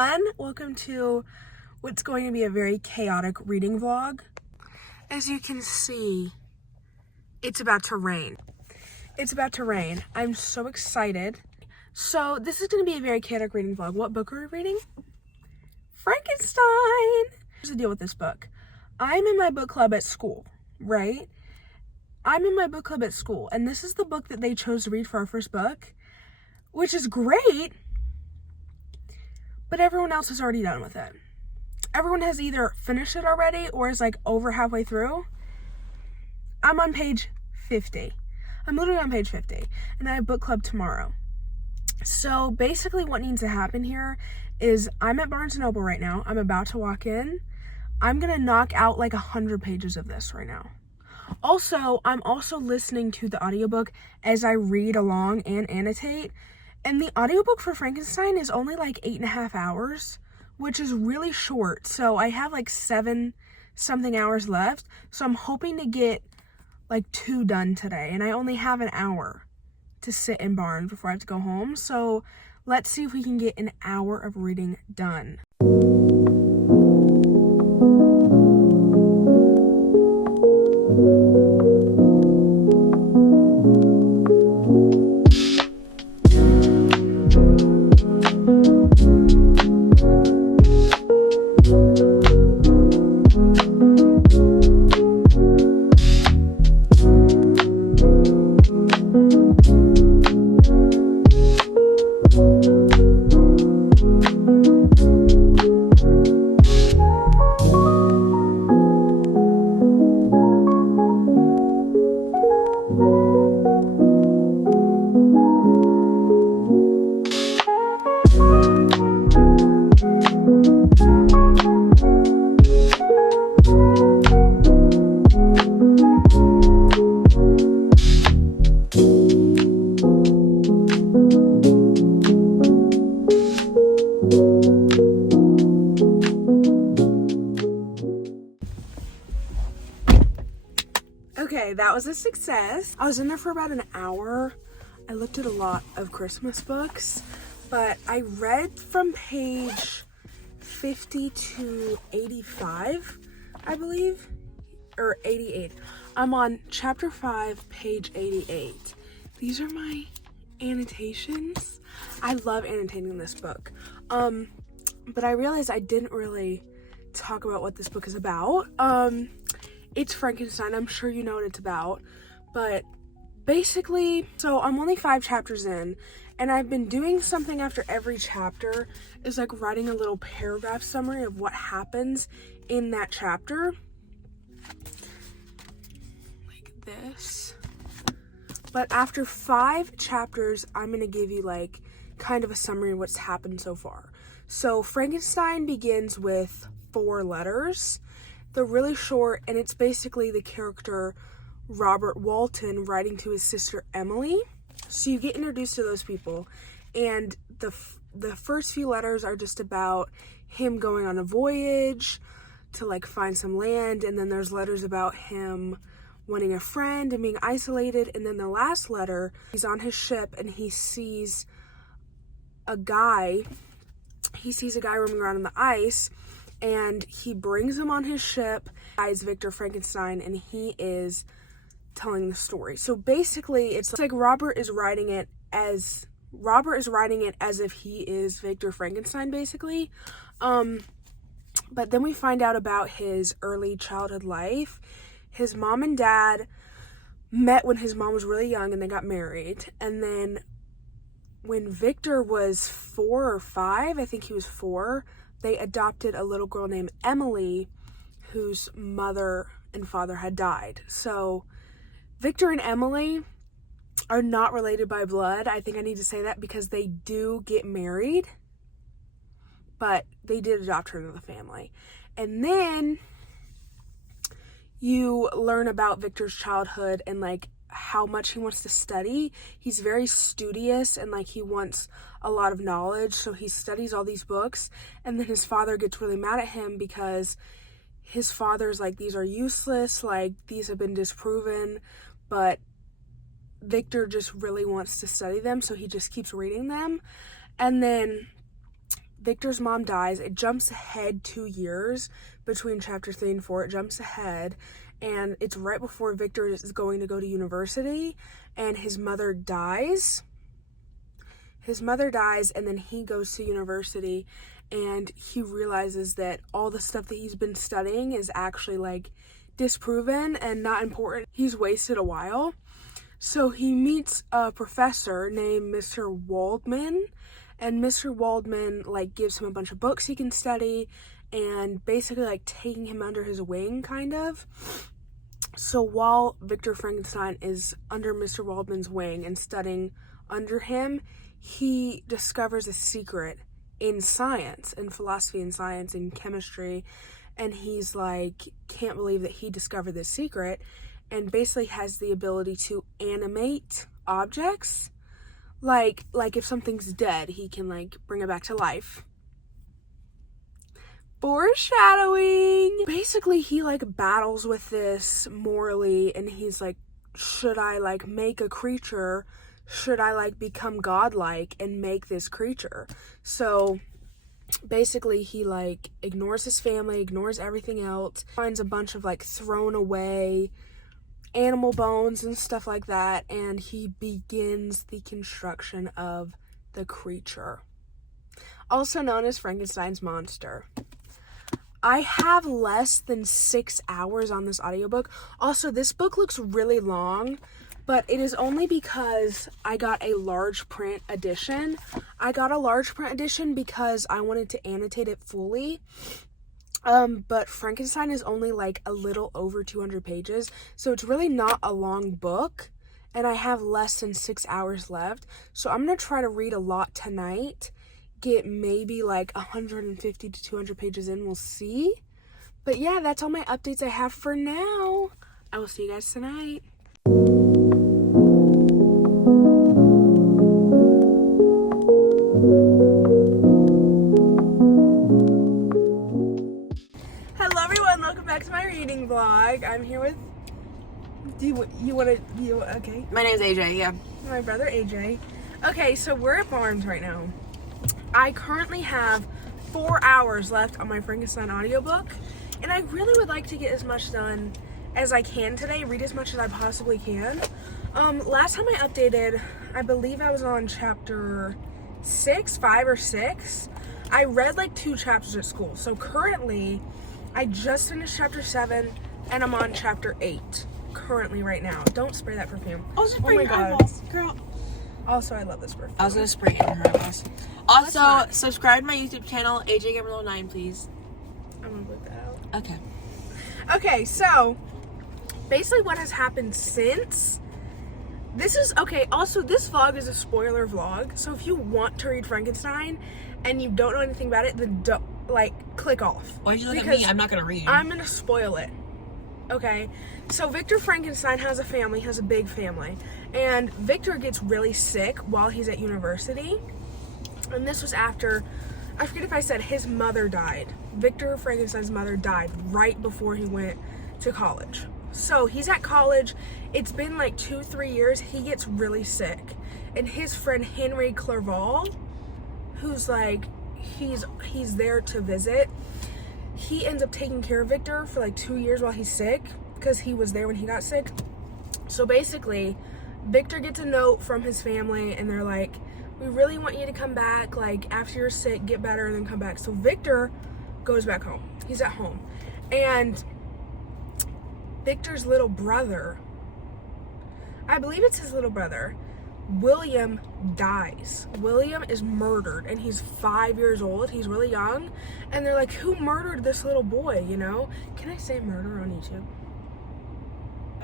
everyone, welcome to what's going to be a very chaotic reading vlog. As you can see, it's about to rain. I'm so excited. So this is going to be a very chaotic reading vlog. What book are we reading? Frankenstein! Here's the deal with this book. I'm in my book club at school, right? And this is the book that they chose to read for our first book, which is great. But everyone else is already done with it. Everyone has either finished it already or is like over halfway through. I'm on page 50. I'm literally on page 50. And I have book club tomorrow. So basically what needs to happen here is I'm at Barnes & Noble right now. I'm about to walk in. I'm going to knock out like 100 pages of this right now. Also, I'm also listening to the audiobook as I read along and annotate. And the audiobook for Frankenstein is only like 8.5 hours, which is really short. So I have like 7-something hours left. So I'm hoping to get like 2 done today. And I only have an hour to sit in Barnes before I have to go home. So let's see if we can get an hour of reading done. Okay, that was a success. I was in there for about an hour. I looked at a lot of Christmas books, but I read from page 50 to 85, I believe, or 88. I'm on chapter 5, page 88. These are my annotations. I love annotating this book. But I realized I didn't really talk about what this book is about. It's Frankenstein. I'm sure you know what it's about. But basically, so I'm only 5 chapters in, and I've been doing something after every chapter, is like writing a little paragraph summary of what happens in that chapter. Like this. But after 5 chapters, I'm going to give you like kind of a summary of what's happened so far. So Frankenstein begins with 4 letters. They're really short, and it's basically the character Robert Walton writing to his sister Emily. So you get introduced to those people, and the first few letters are just about him going on a voyage to like find some land, and then there's letters about him wanting a friend and being isolated, and then the last letter, he's on his ship and he sees a guy roaming around on the ice, and he brings him on his ship. Is Victor Frankenstein, and he is telling the story. So basically it's like Robert is writing it as if he is Victor Frankenstein, basically. But then we find out about his early childhood life. His mom and dad met when his mom was really young and they got married. And then when Victor was 4 or 5, I think he was 4, they adopted a little girl named Emily, whose mother and father had died. So Victor and Emily are not related by blood. I think I need to say that because they do get married, but they did adopt her into the family. And then you learn about Victor's childhood and like how much he wants to study. He's very studious and like he wants a lot of knowledge, so he studies all these books, and then his father gets really mad at him because his father's like, these are useless, like these have been disproven, but Victor just really wants to study them, so he just keeps reading them. And then Victor's mom dies. It jumps ahead 2 years between chapter 3 and 4. It jumps ahead, and it's right before Victor is going to go to university, and his mother dies. His mother dies, and then he goes to university, and he realizes that all the stuff that he's been studying is actually, like, disproven and not important. He's wasted a while. So he meets a professor named Mr. Waldman, and Mr. Waldman, like, gives him a bunch of books he can study, and basically, like, taking him under his wing, kind of. So while Victor Frankenstein is under Mr. Waldman's wing and studying under him, he discovers a secret in science, in philosophy and science and chemistry, and he's like, can't believe that he discovered this secret, and basically has the ability to animate objects. Like if something's dead, he can, like, bring it back to life. Foreshadowing! Basically, he, like, battles with this morally, and he's like, should I, like, make a creature? Should I, like, become godlike and make this creature? So basically, he, like, ignores his family, ignores everything else, finds a bunch of, like, thrown away animal bones and stuff like that, and he begins the construction of the creature, also known as Frankenstein's monster. I have less than 6 hours on this audiobook. Also, this book looks really long, but it is only because I got a large print edition. I got a large print edition because I wanted to annotate it fully. But Frankenstein is only, like, a little over 200 pages, so it's really not a long book, and I have less than 6 hours left, so I'm gonna try to read a lot tonight, get maybe, like, 150 to 200 pages in, we'll see. But yeah, that's all my updates I have for now. I will see you guys tonight. Vlog. I'm here with. Okay. My name's AJ. Yeah. My brother AJ. Okay, so we're at Barnes right now. I currently have 4 hours left on my Frankenstein audiobook, and I really would like to get as much done as I can today. Read as much as I possibly can. Last time I updated, I believe I was on chapter 5 or 6. I read like 2 chapters at school. So currently, I just finished chapter 7, and I'm on chapter 8 currently right now. Don't spray that perfume. Oh my god, girl. Also, I love this perfume. I was gonna spray it in her eyeballs. Also, subscribe to my YouTube channel, AJ Gamerlo 9, please. I'm gonna put that out. Okay. Okay, so basically, what has happened since this is okay. Also, this vlog is a spoiler vlog, so if you want to read Frankenstein and you don't know anything about it, then don't. Like, click off. Why'd you look at me? I'm not gonna read. I'm gonna spoil it. Okay? So Victor Frankenstein has a family, has a big family. And Victor gets really sick while he's at university. And this was after, I forget if I said his mother died. Victor Frankenstein's mother died right before he went to college. So he's at college. It's been like 2-3 years. He gets really sick. And his friend Henry Clerval, who's like, he's there to visit, he ends up taking care of Victor for like 2 years while he's sick, because he was there when he got sick. So basically, Victor gets a note from his family, and they're like, we really want you to come back, like, after you're sick, get better, and then come back. So Victor goes back home. He's at home. And Victor's little brother, I believe it's his little brother, William, dies. William is murdered, and he's 5 years old. He's really young, and they're like, who murdered this little boy, you know? Can I say murder on YouTube?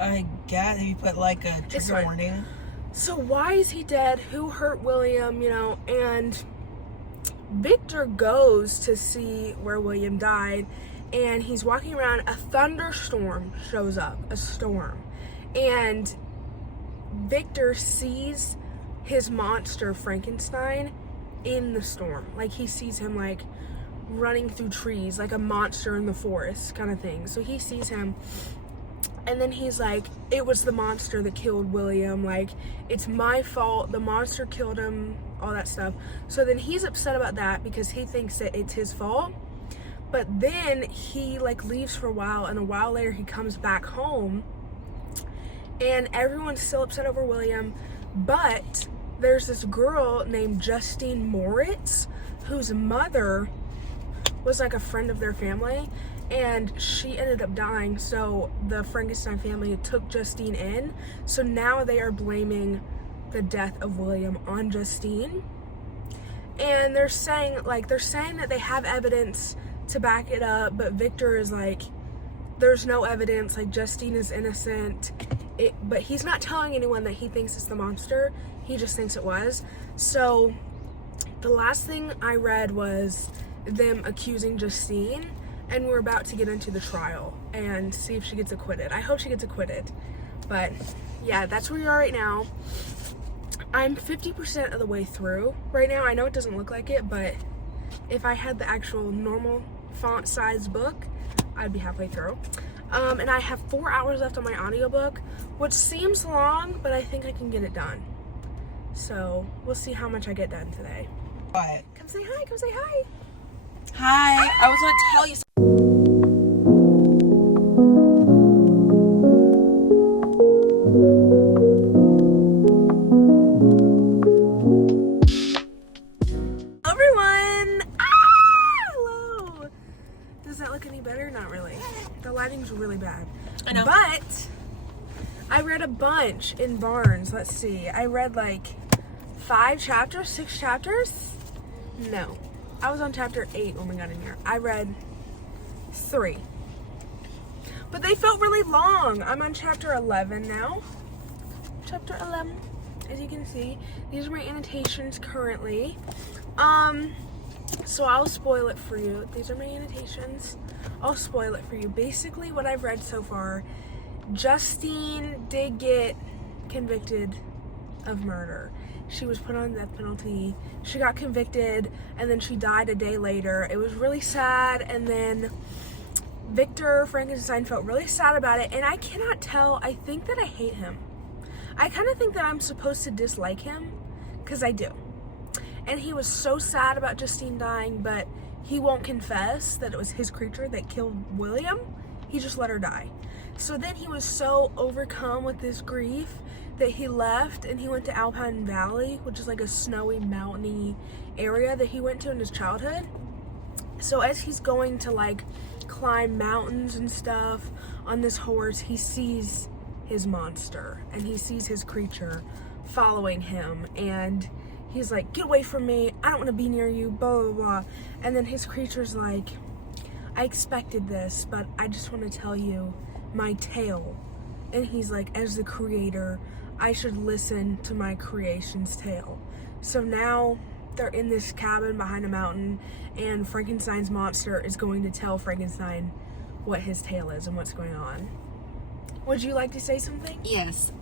I guess if you put like a trigger warning. So why is he dead? Who hurt William, you know? And Victor goes to see where William died, and he's walking around. A thunderstorm shows up, a storm, and Victor sees his monster Frankenstein in the storm. Like, he sees him like running through trees, like a monster in the forest kind of thing. So he sees him, And then he's like, it was the monster that killed William. Like, it's my fault. The monster killed him, all that stuff. So then he's upset about that because he thinks that it's his fault. But then he, like, leaves for a while. And a while later, he comes back home. And everyone's still upset over William. But there's this girl named Justine Moritz, whose mother was, like, a friend of their family. And she ended up dying, so the Frankenstein family took Justine in. So now they are blaming the death of William on Justine. And they're saying that they have evidence to back it up, but Victor is like, there's no evidence, like, Justine is innocent. But he's not telling anyone that he thinks it's the monster. He just thinks it was. So the last thing I read was them accusing Justine. And we're about to get into the trial and see if she gets acquitted. I hope she gets acquitted. But yeah, that's where we are right now. I'm 50% of the way through right now. I know it doesn't look like it, but if I had the actual normal font size book, I'd be halfway through. And I have 4 hours left on my audiobook, which seems long, but I think I can get it done. So we'll see how much I get done today. What? Come say hi, come say hi. Hi, I was going to tell you something. Everyone! Hello! Does that look any better? Not really. The lighting's really bad. I know. But I read a bunch in Barnes. Let's see. I read like 5 chapters, 6 chapters? No. I was on chapter 8 when we got in here. I read 3. But they felt really long. I'm on chapter 11 now. Chapter 11, as you can see. These are my annotations currently. So I'll spoil it for you. These are my annotations. I'll spoil it for you. Basically, what I've read so far, Justine did get convicted of murder. She was put on the death penalty. She got convicted, and then she died a day later. It was really sad, and then Victor Frankenstein felt really sad about it, and I cannot tell. I think that I hate him. I kind of think that I'm supposed to dislike him, because I do. And he was so sad about Justine dying, but he won't confess that it was his creature that killed William. He just let her die. So then he was so overcome with this grief that he left and he went to Alpine Valley, which is like a snowy, mountainy area that he went to in his childhood. So as he's going to like climb mountains and stuff on this horse, he sees his monster and he sees his creature following him, and he's like, get away from me, I don't want to be near you, blah blah blah. And then his creature's like, I expected this, but I just want to tell you my tale. And he's like, as the creator, I should listen to my creation's tale. So now they're in this cabin behind a mountain, and Frankenstein's monster is going to tell Frankenstein what his tale is and what's going on. Would you like to say something? Yes,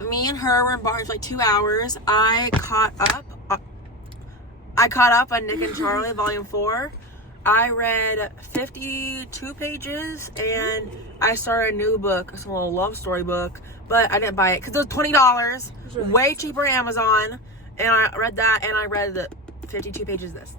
me and her were in Barnes for like 2 hours. I caught up on Nick and Charlie, volume 4. I read 52 pages, and I started a new book, a little love story book, but I didn't buy it because it was $20, really way cheaper on Amazon, and I read that, and I read the 52 pages of this.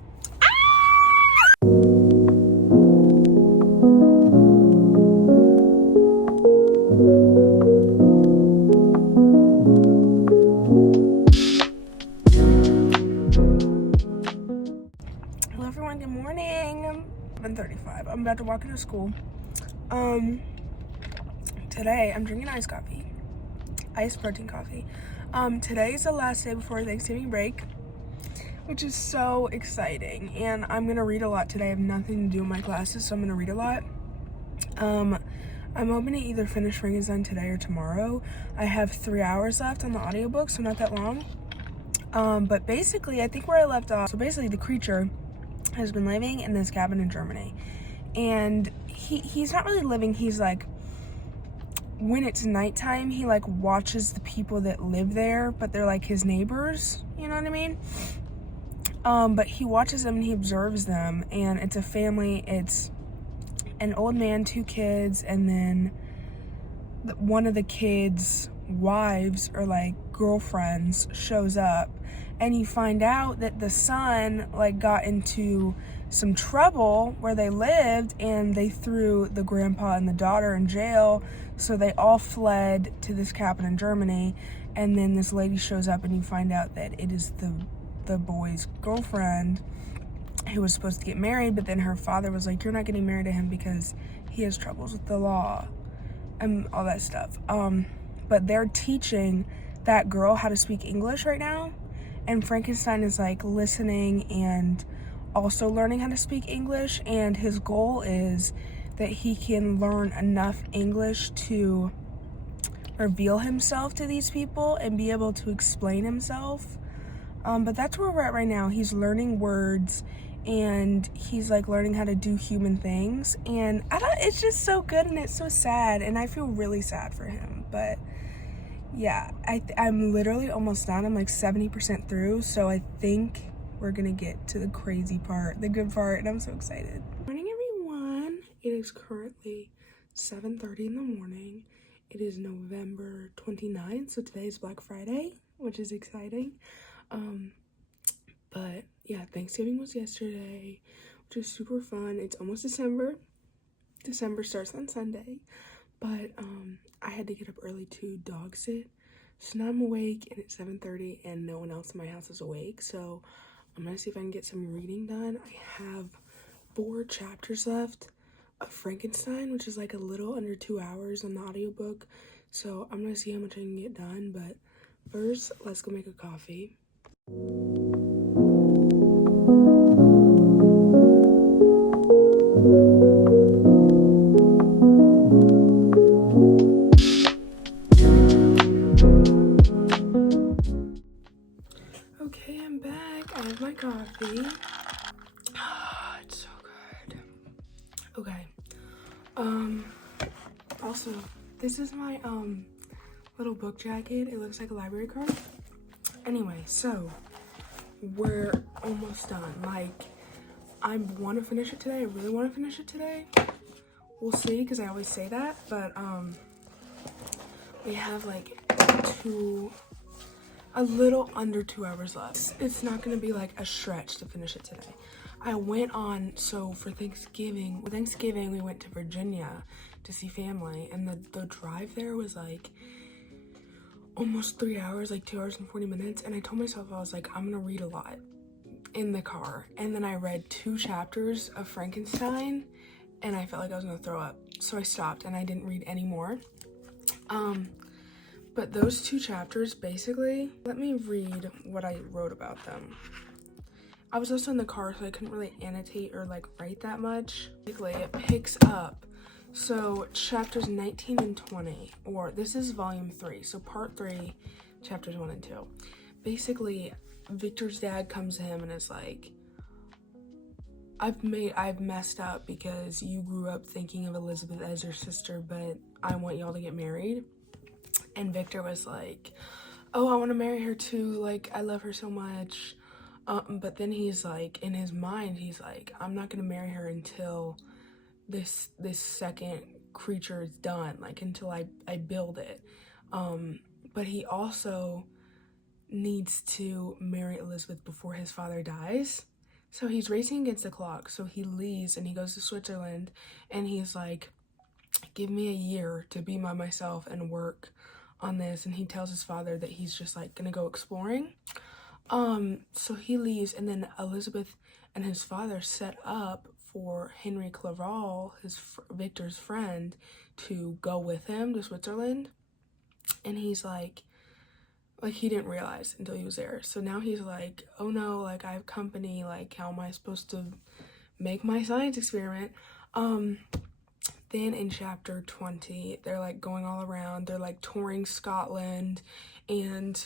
Hello everyone, good morning. 11:35. I'm about to walk into school. Today I'm drinking iced protein coffee. Today is the last day before Thanksgiving break, which is so exciting, and I'm gonna read a lot today. I have nothing to do in my classes, so I'm gonna read a lot. I'm hoping to either finish Frankenstein today or tomorrow. I have 3 hours left on the audiobook, so not that long. But basically, I think where I left off, so basically the creature has been living in this cabin in Germany, and he's not really living, he's like, when it's nighttime, he like watches the people that live there, but they're like his neighbors, you know what I mean? But he watches them and he observes them, and it's a family. It's an old man, 2 kids, and then one of the kids' wives or like girlfriends shows up, and you find out that the son like got into some trouble where they lived, and they threw the grandpa and the daughter in jail, so they all fled to this cabin in Germany. And then this lady shows up, and you find out that it is the boy's girlfriend who was supposed to get married, but then her father was like, you're not getting married to him because he has troubles with the law and all that stuff. But they're teaching that girl how to speak English right now, and Frankenstein is like listening and also learning how to speak English, and his goal is that he can learn enough English to reveal himself to these people and be able to explain himself. But that's where we're at right now. He's learning words, and he's like learning how to do human things, and it's just so good, and it's so sad, and I feel really sad for him. But yeah, I'm literally almost done. I'm like 70% through, so I think we're gonna get to the crazy part, the good part, and I'm so excited. Good morning, everyone. It is currently 7:30 in the morning. It is November 29th, so today is Black Friday, which is exciting. But yeah, Thanksgiving was yesterday, which is super fun. It's almost December. December starts on Sunday, but I had to get up early to dog sit. So now I'm awake, and it's 7:30, and no one else in my house is awake. So I'm gonna see if I can get some reading done. I have 4 chapters left of Frankenstein, which is like a little under 2 hours on the audiobook. So I'm gonna see how much I can get done. But first, let's go make a coffee. Okay, I'm back. I have my coffee. It's so good. Okay. Also, this is my little book jacket. It looks like a library card. Anyway, so we're almost done. Like, I want to finish it today. I really want to finish it today. We'll see, because I always say that. But we have like a little under 2 hours left. It's not going to be like a stretch to finish it today. I went on, so for Thanksgiving we went to Virginia to see family, and the drive there was like almost 3 hours, like 2 hours and 40 minutes. And I told myself, I was like, I'm gonna read a lot in the car. And then I read 2 chapters of Frankenstein, and I felt like I was gonna throw up. So I stopped, and I didn't read any more. But those 2 chapters, basically, let me read what I wrote about them. I was also in the car, so I couldn't really annotate or like write that much. Basically, it picks up. So chapters 19 and 20, or this is volume 3, so part 3, chapters 1 and 2. Basically, Victor's dad comes to him and is like, I've messed up because you grew up thinking of Elizabeth as your sister, but I want y'all to get married. And Victor was like, oh, I want to marry her too, like, I love her so much. But then he's like, in his mind, he's like, I'm not gonna marry her until this second creature is done, like until I build it. But he also needs to marry Elizabeth before his father dies. So he's racing against the clock. So he leaves and he goes to Switzerland, and he's like, give me a year to be by myself and work on this. And he tells his father that he's just like gonna go exploring. So he leaves, and then Elizabeth and his father set up for Henry Clerval, Victor's friend, to go with him to Switzerland. And he's like he didn't realize until he was there. So now he's like, oh no, like I have company, like how am I supposed to make my science experiment? Then in chapter 20, they're like going all around, they're like touring Scotland, and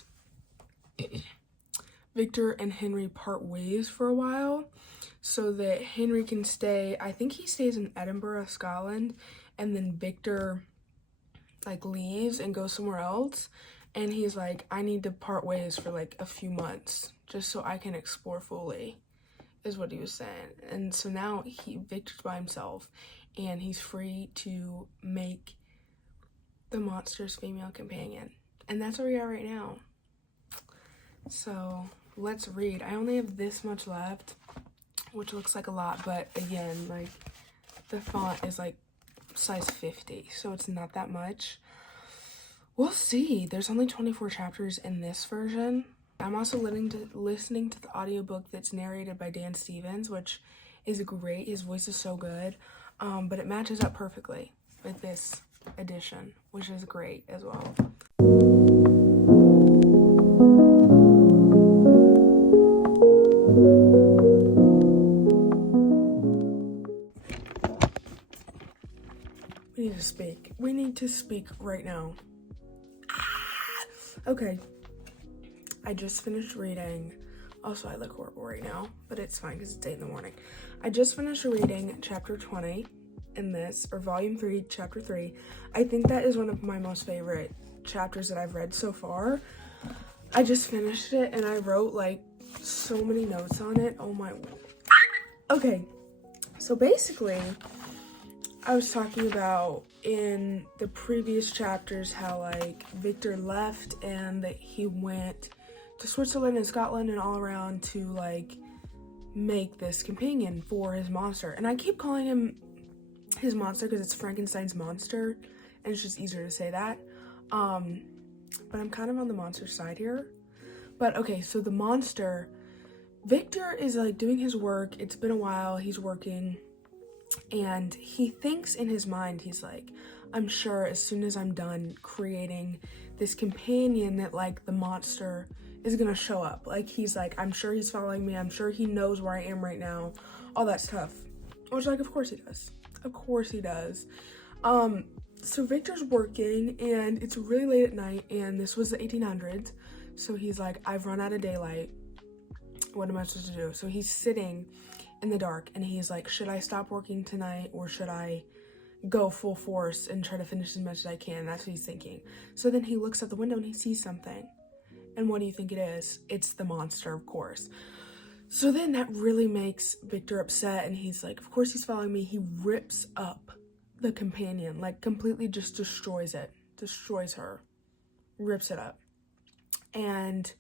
Victor and Henry part ways for a while so that Henry can stay. I think he stays in Edinburgh, Scotland, and then Victor like leaves and goes somewhere else, and he's like, I need to part ways for like a few months just so I can explore fully. is what he was saying. And so now Victor's by himself, and he's free to make the monster's female companion. And that's where we are right now. So let's read. I only have this much left, which looks like a lot, but again, like, the font is like size 50, so it's not that much. We'll see. There's only 24 chapters in this version. I'm also listening to the audiobook that's narrated by Dan Stevens, which is great. His voice is so good, but it matches up perfectly with this edition, which is great as well. We need to speak right now. Okay. I just finished reading. Also, I look horrible right now, but it's fine because it's 8 in the morning. I just finished reading chapter 20 in this, or volume 3, chapter 3. I think that is one of my most favorite chapters that I've read so far. I just finished it and I wrote like so many notes on it. Oh my. Okay. So basically, I was talking about in the previous chapters how like Victor left and that he went to Switzerland and Scotland and all around to like make this companion for his monster. And I keep calling him his monster because it's Frankenstein's monster and it's just easier to say that. But I'm kind of on the monster side here. But okay, so the monster, Victor is like doing his work. It's been a while, he's working. And he thinks in his mind, he's like, I'm sure as soon as I'm done creating this companion that like the monster is gonna show up. Like he's like, I'm sure he's following me. I'm sure he knows where I am right now. All that stuff. Which like, of course he does. Of course he does. So Victor's working and it's really late at night and this was the 1800s. So he's like, I've run out of daylight. What am I supposed to do? So he's sitting in the dark and he's like, should I stop working tonight or should I go full force and try to finish as much as I can? That's what he's thinking. So then he looks out the window and he sees something. And what do you think it is? It's the monster, of course. So then that really makes Victor upset and he's like, of course he's following me. He rips up the companion, like completely just destroys it, destroys her, rips it up. And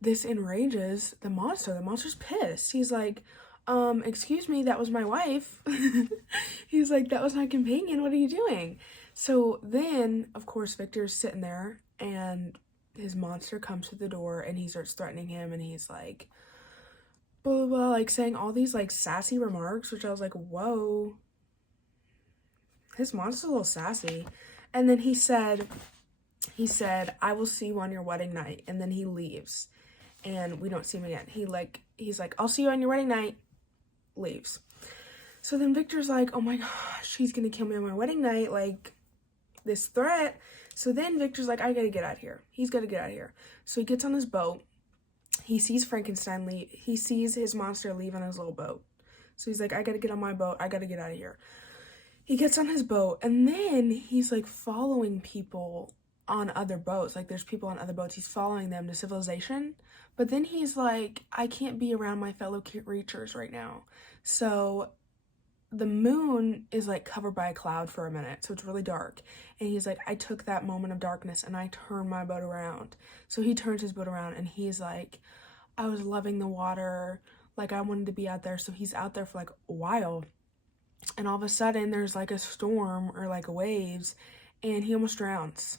this enrages the monster. The monster's pissed. He's like, excuse me, that was my wife. He's like, that was my companion, what are you doing? So then, of course, Victor's sitting there and his monster comes to the door and he starts threatening him and he's like, blah, blah, blah, like saying all these like sassy remarks, which I was like, whoa. His monster's a little sassy. And then he said, I will see you on your wedding night. And then he leaves and we don't see him again. He's like, I'll see you on your wedding night. Leaves. So then Victor's like, oh my gosh, he's gonna kill me on my wedding night, like this threat. So then Victor's like, I gotta get out of here. He's gotta get out of here. So he gets on his boat. He sees Frankenstein leave. He sees his monster leave on his little boat. So he's like, I gotta get on my boat. I gotta get out of here. He gets on his boat and then he's like following people on other boats. Like there's people on other boats. He's following them to civilization. But then he's like, I can't be around my fellow creatures right now. So the moon is like covered by a cloud for a minute. So it's really dark. And he's like, I took that moment of darkness and I turned my boat around. So he turns his boat around and he's like, I was loving the water. Like I wanted to be out there. So he's out there for like a while. And all of a sudden there's like a storm or like waves and he almost drowns.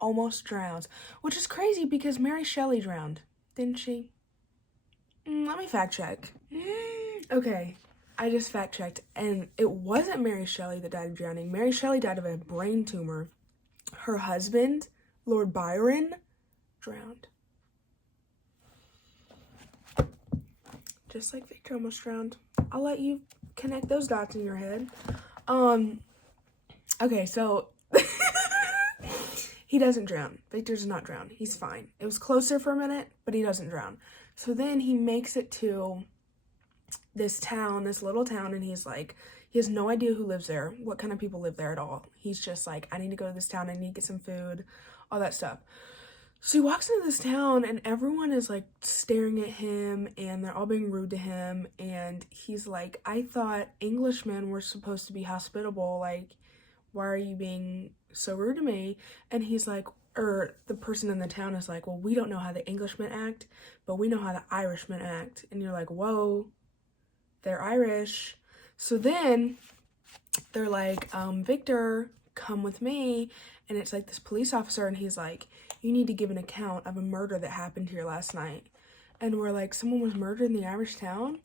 Almost drowns. Which is crazy because Mary Shelley drowned. Didn't she? Let me fact check. Okay, I just fact checked and it wasn't Mary Shelley that died of drowning. Mary Shelley died of a brain tumor. Her husband, Lord Byron, drowned. Just like Victor almost drowned. I'll let you connect those dots in your head. Okay, so he doesn't drown. Victor does not drown. He's fine. It was closer for a minute, but he doesn't drown. So then he makes it to this town, this little town, and he's like, he has no idea who lives there, what kind of people live there at all. He's just like, I need to go to this town, I need to get some food, all that stuff. So he walks into this town and everyone is like staring at him and they're all being rude to him. And he's like, I thought Englishmen were supposed to be hospitable. Like, why are you being so rude to me? And he's like, or the person in the town is like, well, we don't know how the Englishmen act, but we know how the Irishmen act. And you're like, whoa, they're Irish. So then they're like, Victor, come with me. And it's like this police officer, and he's like, you need to give an account of a murder that happened here last night. And we're like, someone was murdered in the Irish town?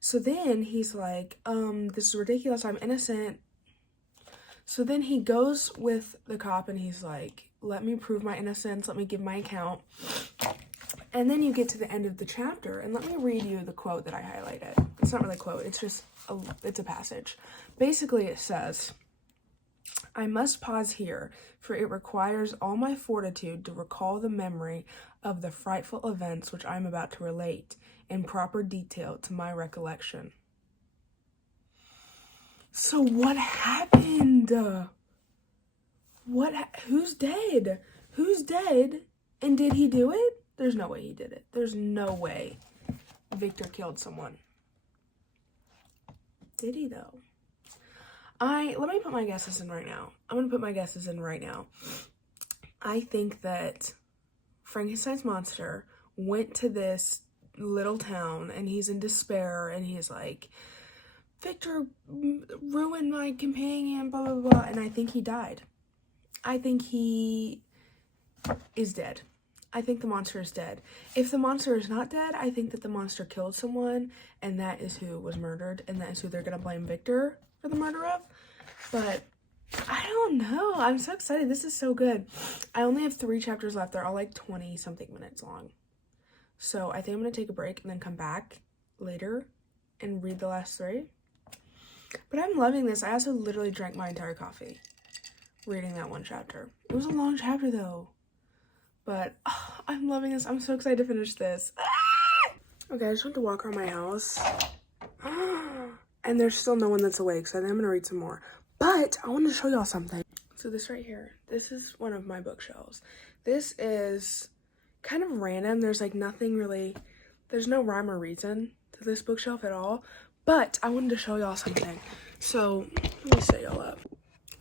So then he's like, this is ridiculous, I'm innocent. So then he goes with the cop and he's like, let me prove my innocence, let me give my account. And then you get to the end of the chapter, and let me read you the quote that I highlighted. It's not really a quote, it's just it's a passage. Basically it says, I must pause here, for it requires all my fortitude to recall the memory of the frightful events which I am about to relate in proper detail to my recollection. So what happened? Who's dead? Who's dead? And did he do it? There's no way he did it. There's no way Victor killed someone. Did he though? Let me put my guesses in right now. I'm gonna put my guesses in right now. I think that Frankenstein's monster went to this little town and he's in despair and he's like, Victor ruined my companion, blah, blah, blah. And I think he died. I think he is dead. I think the monster is dead. If the monster is not dead, I think that the monster killed someone and that is who was murdered and that is who they're gonna blame Victor for the murder of. But I don't know. I'm so excited. This is so good. I only have 3 chapters left. They're all like 20 something minutes long. So I think I'm gonna take a break and then come back later and read the last 3. But I'm loving this. I also literally drank my entire coffee reading that one chapter. It was a long chapter though. But I'm loving this. I'm so excited to finish this. Okay, I just went to walk around my house. And there's still no one that's awake, so I think I'm gonna read some more. But I wanted to show y'all something. So this right here, this is one of my bookshelves. This is kind of random. There's like nothing really, there's no rhyme or reason to this bookshelf at all. But I wanted to show y'all something. So let me set y'all up.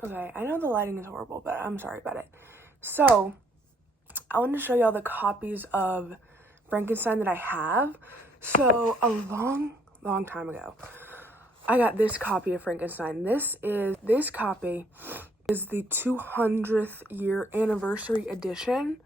Okay, I know the lighting is horrible, but I'm sorry about it. So I wanted to show y'all the copies of Frankenstein that I have. So a long time ago, I got this copy of Frankenstein. This copy is the 200th year anniversary edition.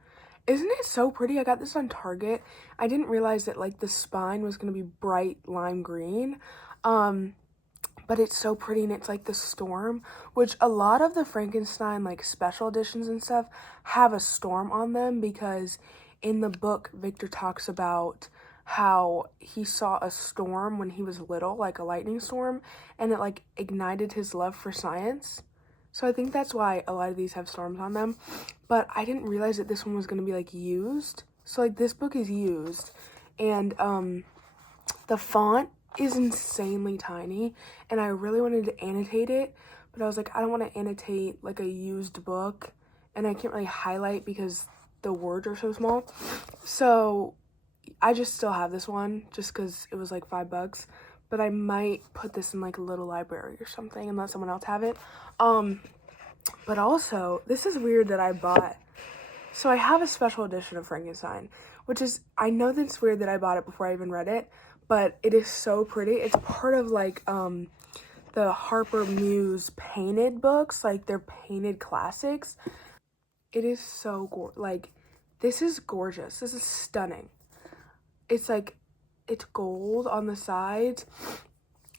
Isn't it so pretty? I got this on Target. I didn't realize that like the spine was going to be bright lime green. But it's so pretty, and it's like the storm, which a lot of the Frankenstein like special editions and stuff have a storm on them, because in the book Victor talks about how he saw a storm when he was little, like a lightning storm, and it like ignited his love for science. So I think that's why a lot of these have storms on them. But I didn't realize that this one was going to be like used. So like this book is used, and the font is insanely tiny, and I really wanted to annotate it, but I was like, I don't want to annotate like a used book, and I can't really highlight because the words are so small. So I just still have this one just because it was like $5, but I might put this in like a little library or something and let someone else have it. But also, this is weird that I bought. So I have a special edition of Frankenstein, which is, I know that it's weird that I bought it before I even read it, but it is so pretty. It's part of like the Harper Muse painted books, like they're painted classics. It is so like, this is gorgeous. This is stunning. It's like, it's gold on the sides.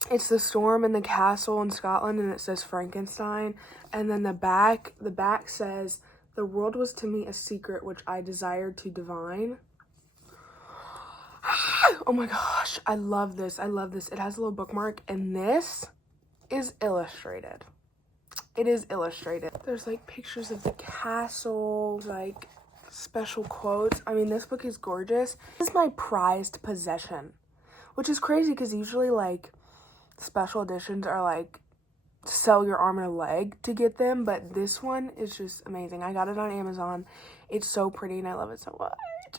It's the storm in the castle in Scotland, and it says Frankenstein. And then the back says, the world was to me a secret which I desired to divine. Oh my gosh, I love this. I love this. It has a little bookmark, and this is illustrated. It is illustrated. There's like pictures of the castle, like special quotes. I mean, this book is gorgeous. This is my prized possession, which is crazy because usually like special editions are like sell your arm and a leg to get them, but this one is just amazing. I got it on Amazon, It's so pretty and I love it so much.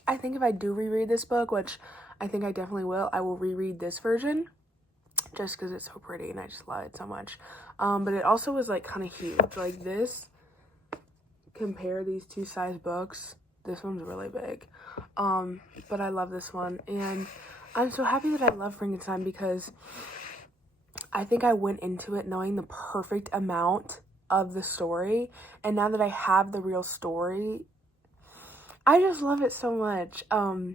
I think if I do reread this book, which I think I definitely will, I will reread this version just because it's so pretty and I just love it so much. But it also was like kind of huge. Like this, compare these two size books, this one's really big. But I love this one, and I'm so happy that I love Frankenstein because I think I went into it knowing the perfect amount of the story, and now that I have the real story, I just love it so much. I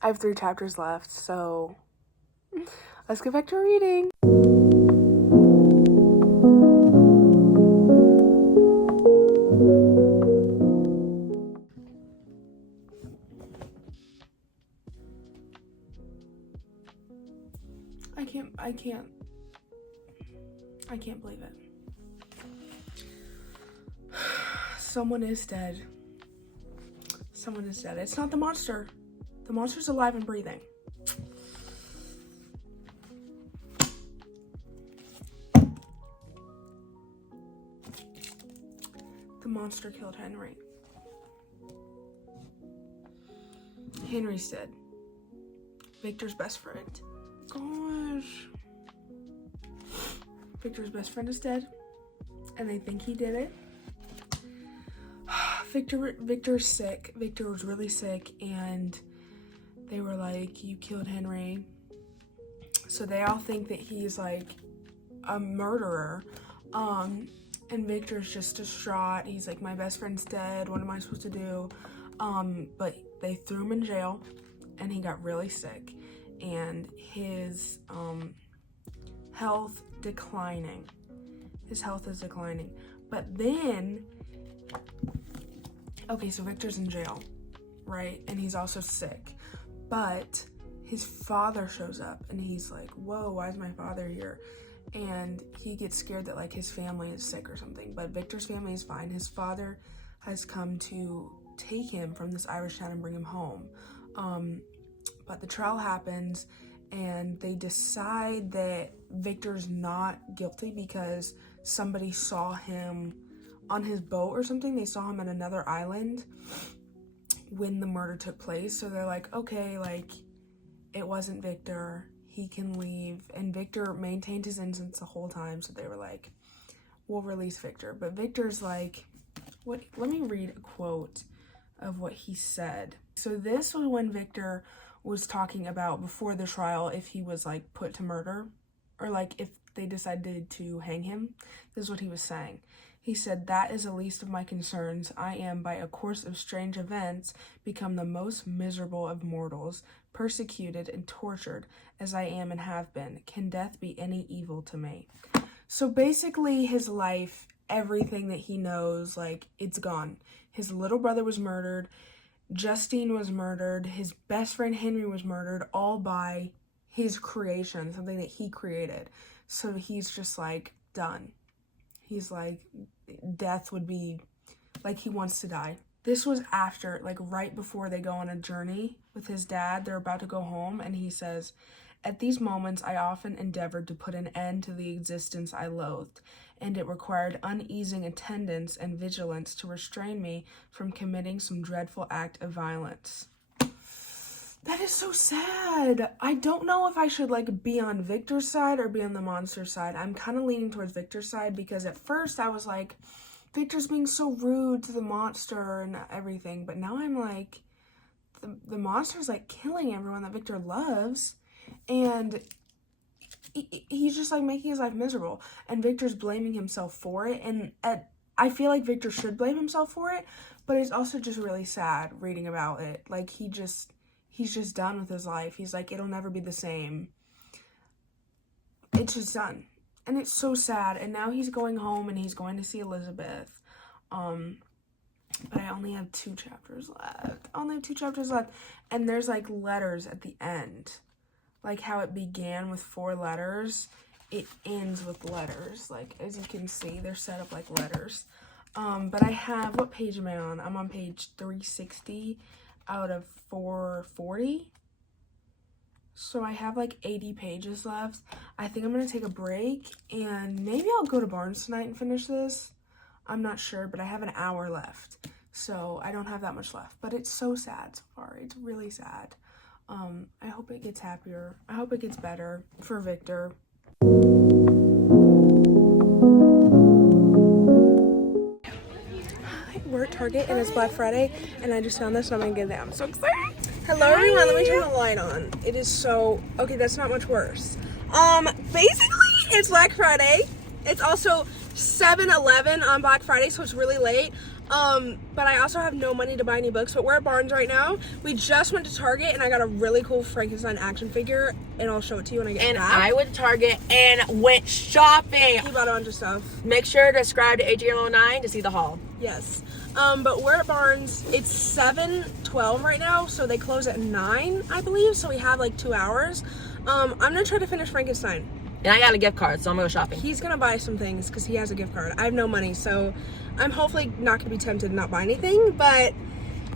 have 3 chapters left, so let's get back to reading. I can't believe it. Someone is dead. Someone is dead. It's not the monster. The monster's alive and breathing. The monster killed Henry. Henry's dead. Victor's best friend. Gosh. Victor's best friend is dead, and they think he did it. Victor's sick. Victor was really sick, and they were like, you killed Henry. So they all think that he's like a murderer. And Victor's just distraught. He's like, my best friend's dead. What am I supposed to do? But they threw him in jail, and he got really sick, and his health declining. His health is declining. But then, okay, so Victor's in jail, right? And he's also sick. But his father shows up, and he's like, whoa, why is my father here? And he gets scared that like his family is sick or something. But Victor's family is fine. His father has come to take him from this Irish town and bring him home. But the trial happens, and they decide that Victor's not guilty because somebody saw him on his boat or something. They saw him at another island when the murder took place. So they're like, okay, like, it wasn't Victor. He can leave. And Victor maintained his innocence the whole time. So they were like, we'll release Victor. But Victor's like, what? Let me read a quote of what he said. So this was when Victor was talking about before the trial if he was like put to murder or like if they decided to hang him. This is what he was saying. He said, that is the least of my concerns. I am, by a course of strange events, become the most miserable of mortals, persecuted and tortured as I am and have been. Can death be any evil to me? So basically his life, everything that he knows, like, it's gone. His little brother was murdered. Justine was murdered. His best friend Henry was murdered, all by his creation, something that he created. So he's just like done. He's like, death would be like, he wants to die. This was after, like, right before they go on a journey with his dad. They're about to go home, and he says, at these moments I often endeavored to put an end to the existence I loathed, and it required uneasing attendance and vigilance to restrain me from committing some dreadful act of violence. That is so sad. I don't know if I should, like, be on Victor's side or be on the monster's side. I'm kind of leaning towards Victor's side because at first I was like, Victor's being so rude to the monster and everything. But now I'm like, the monster's, like, killing everyone that Victor loves. And he's just, like, making his life miserable. And Victor's blaming himself for it. And I feel like Victor should blame himself for it. But it's also just really sad reading about it. Like, he's just done with his life. He's like, it'll never be the same. It's just done. And it's so sad. And now he's going home and he's going to see Elizabeth. But I only have 2 chapters left. I only have 2 chapters left. And there's, like, letters at the end. Like how it began with 4 letters, it ends with letters. Like, as you can see, they're set up like letters. But I have, what page am I on? I'm on page 360 out of 440. So I have like 80 pages left. I think I'm going to take a break and maybe I'll go to Barnes tonight and finish this. I'm not sure, but I have an hour left. so I don't have that much left. But it's so sad so far. It's really sad. I hope it gets happier. I hope it gets better for Victor. We're at Target and it's Black Friday, and I just found this and I'm gonna get it. I'm so excited. Hello everyone, let me turn the light on. It is so, okay, that's not much worse. Basically it's Black Friday. It's also 7-11 on Black Friday, so it's really late. But I also have no money to buy any books, but we're at Barnes right now. We just went to Target and I got a really cool Frankenstein action figure, and I'll show it to you when I get back. And I went to Target and went shopping. He bought a bunch of stuff. Make sure to subscribe to AGM09 to see the haul. Yes. But we're at Barnes. It's 7:12 right now, so they close at 9, I believe, so we have like 2 hours. I'm gonna try to finish Frankenstein. And I got a gift card, so I'm gonna go shopping. He's gonna buy some things because he has a gift card. I have no money, so I'm hopefully not gonna be tempted to not buy anything, but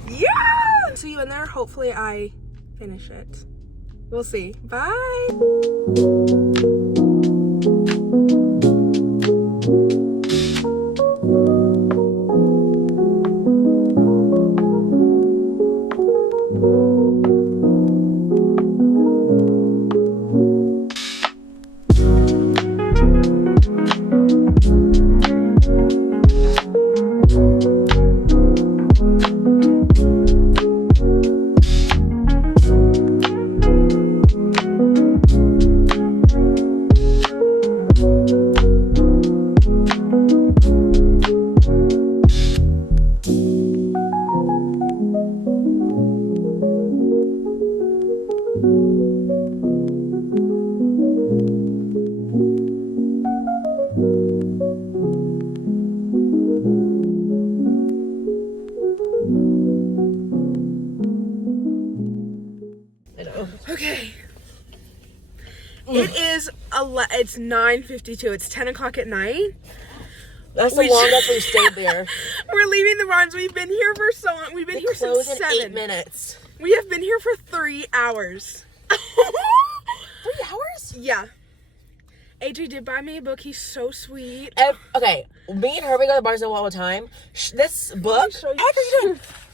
yeah! See you in there. Hopefully I finish it. We'll see. Bye! Okay. It's 9:52. It's 10 o'clock at night. That's the longest we've stayed there. We're leaving the Barnes. We've been here for so long. We've been here since 7. 8 minutes. We have been here for 3 hours. 3 hours? Yeah. AJ did buy me a book. He's so sweet. Okay, me and her, we go to Barnes & Noble all the time. This book,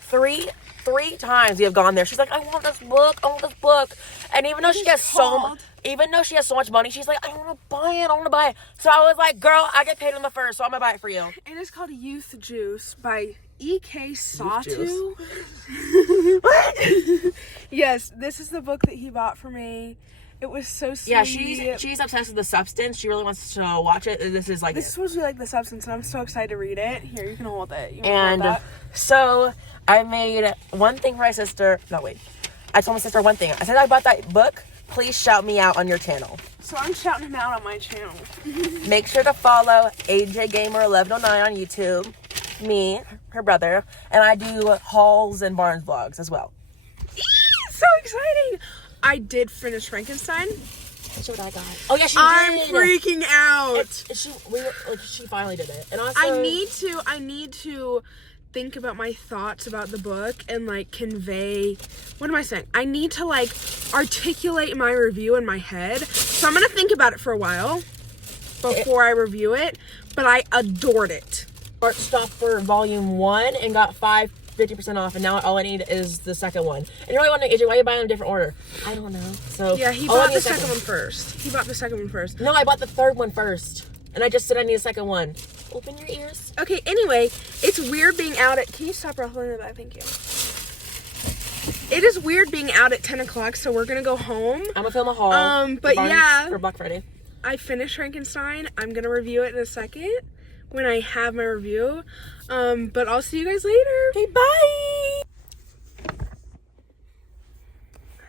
three times we have gone there. She's like, I want this book. And even though she has so much money, she's like, I want to buy it. So I was like, girl, I get paid on the first, so I'm gonna buy it for you. It is called Youth Juice by E.K. Satu. What? Yes, this is the book that he bought for me. It was so sweet. Yeah, she's obsessed with The Substance. She really wants to watch it. This is supposed to be like The Substance, and I'm so excited to read it. Here, you can hold it. And so I made one thing for my sister. No, wait. I told my sister one thing. I said I bought that book. Please shout me out on your channel. So I'm shouting him out on my channel. Make sure to follow AJ Gamer 1109 on YouTube. Me, her brother, and I do hauls and Barnes vlogs as well. So exciting! I did finish Frankenstein. That's what I got. Oh yeah, she I'm did. freaking out. She finally did it. And also, I need to think about my thoughts about the book and like convey. What am I saying? I need to like articulate my review in my head. So I'm gonna think about it for a while before I review it. But I adored it. Art stopped for volume 1 and got 50% off, and now all I need is the second one. And you're really wondering, AJ, why are you buying in a different order? I don't know. So yeah, he bought the second one first. No, I bought the third one first, and I just said I need a second one. Open your ears. Okay. Anyway, it's weird being out at. Can you stop ruffling the back? Thank you. It is weird being out at 10 o'clock, so we're gonna go home. I'm gonna film a haul. But yeah, for Black Friday. I finished Frankenstein. I'm gonna review it in a second when I have my review. But I'll see you guys later. Okay, bye.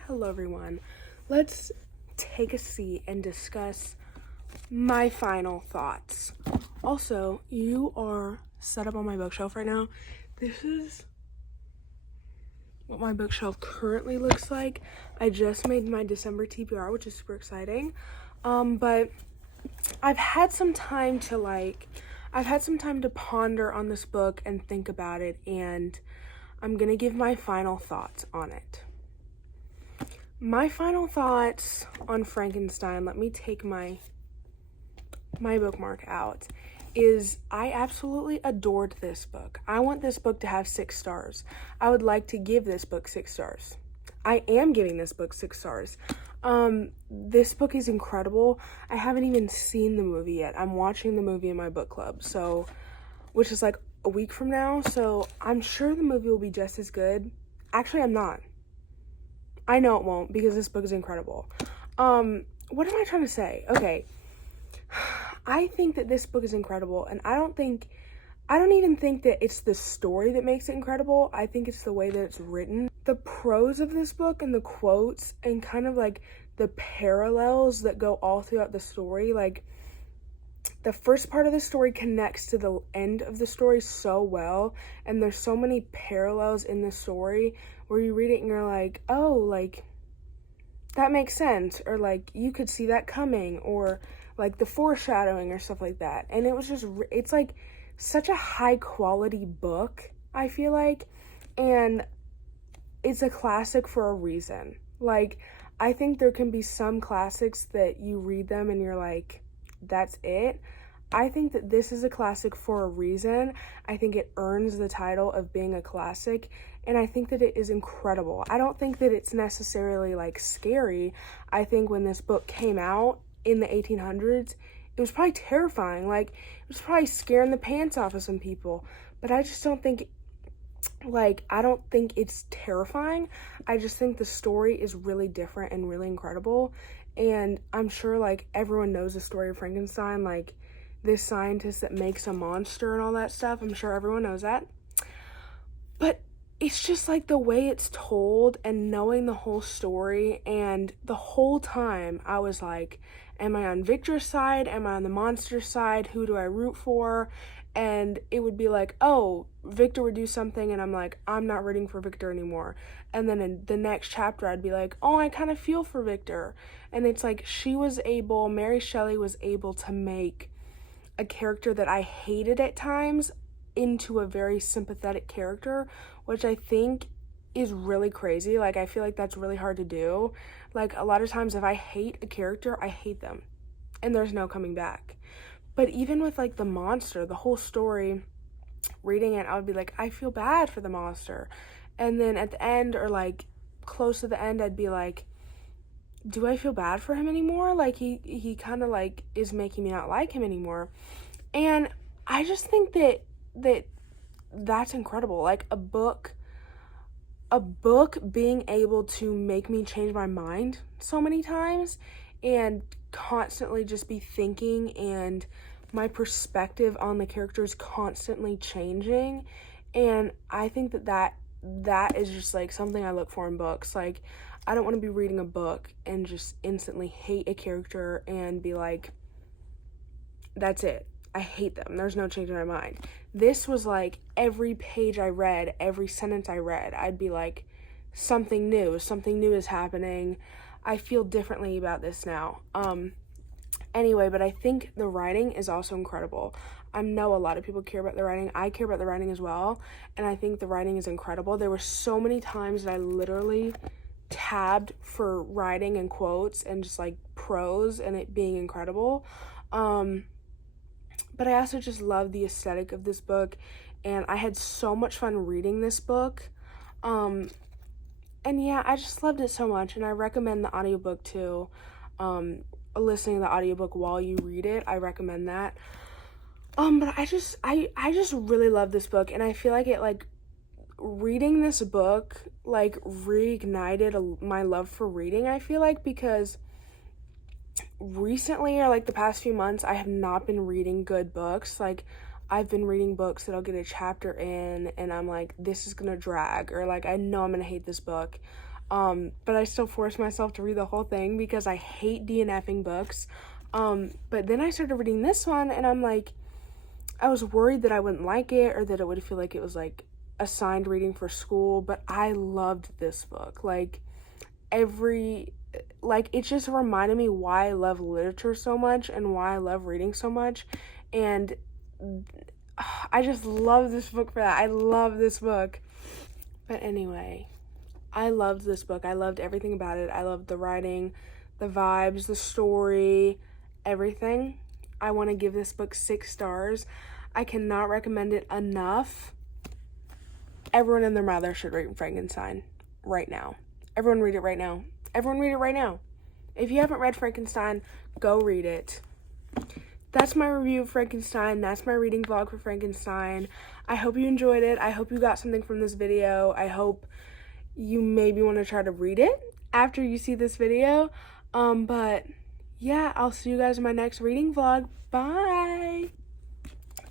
Hello everyone. Let's take a seat and discuss my final thoughts. Also, you are set up on my bookshelf right now. This is what my bookshelf currently looks like. I just made my December TBR, which is super exciting. But I've had some time to ponder on this book and think about it, and I'm gonna give my final thoughts on it. My final thoughts on Frankenstein, let me take my bookmark out, is I absolutely adored this book. I want this book to have 6 stars. I would like to give this book 6 stars. I am giving this book 6 stars. This book is incredible. I haven't even seen the movie yet. I'm watching the movie in my book club, so, which is like a week from now, so I'm sure the movie will be just as good. Actually, I'm not. I know it won't, because this book is incredible. What am I trying to say? Okay. I think that this book is incredible, and I don't even think that it's the story that makes it incredible. I think it's the way that it's written. The prose of this book and the quotes and kind of like the parallels that go all throughout the story, like the first part of the story connects to the end of the story so well, and there's so many parallels in the story where you read it and you're like, oh, like, that makes sense, or like, you could see that coming, or like the foreshadowing or stuff like that. And it was just, it's like such a high quality book, I feel like, and it's a classic for a reason. Like, I think there can be some classics that you read them and you're like, that's it. I think that this is a classic for a reason. I think it earns the title of being a classic, and I think that it is incredible. I don't think that it's necessarily like scary. I think when this book came out in the 1800s, it was probably terrifying. Like, it was probably scaring the pants off of some people, but I just don't think, like, I don't think it's terrifying. I just think the story is really different and really incredible. And I'm sure, like, everyone knows the story of Frankenstein, like, this scientist that makes a monster and all that stuff. I'm sure everyone knows that. But it's just, like, the way it's told and knowing the whole story. And the whole time, I was like, am I on Victor's side? Am I on the monster's side? Who do I root for? And it would be like, oh, Victor would do something, and I'm like, I'm not rooting for Victor anymore. And then in the next chapter, I'd be like, oh, I kind of feel for Victor. And it's like, Mary Shelley was able to make a character that I hated at times into a very sympathetic character, which I think is really crazy. Like, I feel like that's really hard to do. Like, a lot of times if I hate a character, I hate them, and there's no coming back. But even with, like, the monster, the whole story, reading it, I would be like, I feel bad for the monster. And then at the end, or, like, close to the end, I'd be like, do I feel bad for him anymore? Like, he kind of, like, is making me not like him anymore. And I just think that's incredible. Like, a book being able to make me change my mind so many times and constantly just be thinking, and my perspective on the characters constantly changing. And I think that is just like something I look for in books. Like, I don't want to be reading a book and just instantly hate a character and be like, that's it, I hate them, there's no changing my mind. This was like, every page I read, every sentence I read, I'd be like, something new is happening. I feel differently about this now. Anyway, but I think the writing is also incredible. I know a lot of people care about the writing. I care about the writing as well, and I think the writing is incredible. There were so many times that I literally tabbed for writing and quotes and just like prose and it being incredible. But I also just love the aesthetic of this book, and I had so much fun reading this book. And yeah, I just loved it so much, and I recommend the audiobook too. Listening to the audiobook while you read it, I recommend that. But I just really love this book, and I feel like it, like, reading this book, like, reignited my love for reading, I feel like, because recently, or like the past few months, I have not been reading good books. Like, I've been reading books that I'll get a chapter in and I'm like, this is gonna drag, or like, I know I'm gonna hate this book. But I still force myself to read the whole thing because I hate DNFing books. But then I started reading this one, and I'm like, I was worried that I wouldn't like it, or that it would feel like it was like assigned reading for school, but I loved this book. Like, it just reminded me why I love literature so much and why I love reading so much. And I just love this book for that. I love this book. But anyway, I loved this book. I loved everything about it. I loved the writing, the vibes, the story, everything. I want to give this book 6 stars. I cannot recommend it enough. Everyone and their mother should read Frankenstein right now. Everyone read it right now. Everyone read it right now. If you haven't read Frankenstein, go read it. That's my review of Frankenstein. That's my reading vlog for Frankenstein. I hope you enjoyed it. I hope you got something from this video. I hope you maybe want to try to read it after you see this video. But yeah, I'll see you guys in my next reading vlog. Bye.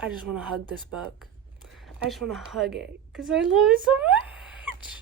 I just want to hug this book. I just want to hug it because I love it so much.